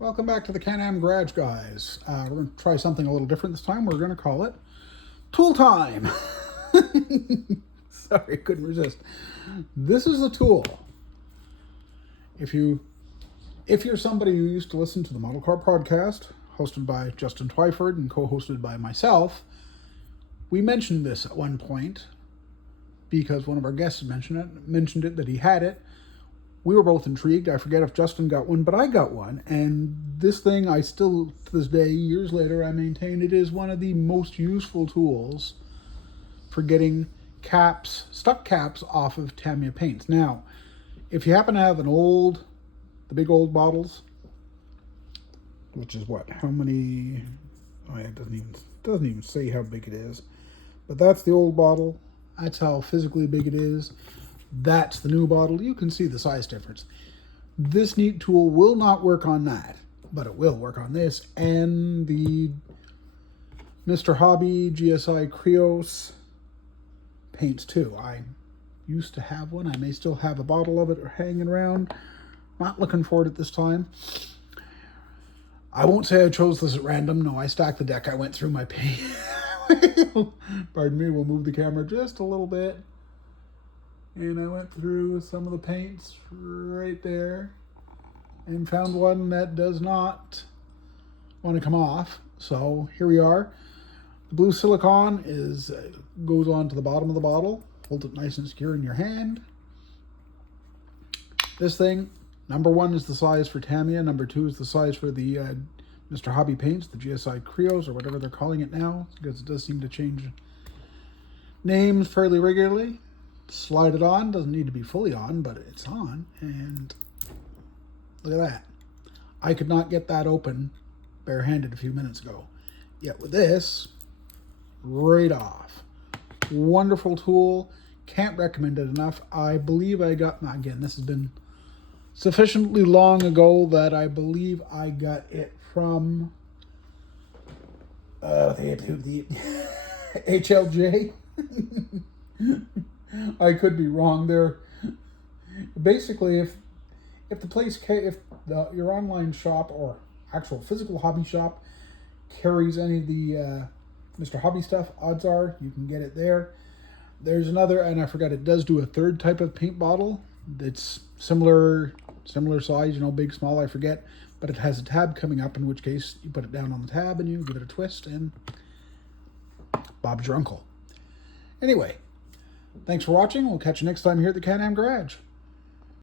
Welcome back to the Can-Am Garage, guys. We're going to try something a little different this time. We're going to call it Tool Time. Sorry, couldn't resist. This is a tool. If you're somebody who used to listen to the Model Car Podcast, hosted by Justin Twyford and co-hosted by myself, we mentioned this at one point because one of our guests mentioned it, that he had it. We were both intrigued. I forget if Justin got one, but I got one. And this thing, I still, to this day, years later, I maintain it is one of the most useful tools for getting caps, stuck caps off of Tamiya paints. Now, if you happen to have the big old bottles, which is what, how many, oh yeah, it doesn't even say how big it is. But that's the old bottle. That's how physically big it is. That's the new bottle. You can see the size difference. This neat tool will not work on that, but it will work on this and the Mr. Hobby GSI Krios paints too. I used to have one. I may still have a bottle of it hanging around. Not looking for it at this time. I won't say I chose this at random. No, I stacked the deck. I went through my paint. Pardon me, we'll move the camera just a little bit. And I went through some of the paints right there and found one that does not want to come off. So here we are. The blue silicone goes on to the bottom of the bottle. Hold it nice and secure in your hand. This thing, number 1 is the size for Tamiya. Number 2 is the size for the Mr. Hobby paints, the GSI Krios, or whatever they're calling it now, because it does seem to change names fairly regularly. Slide it on. Doesn't need to be fully on, but it's on. And look at that. I could not get that open barehanded a few minutes ago. Yet with this, right off. Wonderful tool. Can't recommend it enough. I believe I got, again, this has been sufficiently long ago that I believe I got it from the HLJ. I could be wrong there. Basically, if your online shop or actual physical hobby shop carries any of the Mr. Hobby stuff, odds are you can get it there. There's another, and I forgot, it does do a third type of paint bottle that's similar size, big, small, I forget, but it has a tab coming up, in which case you put it down on the tab and you give it a twist and Bob's your uncle. Anyway, thanks for watching. We'll catch you next time here at the Can-Am Garage.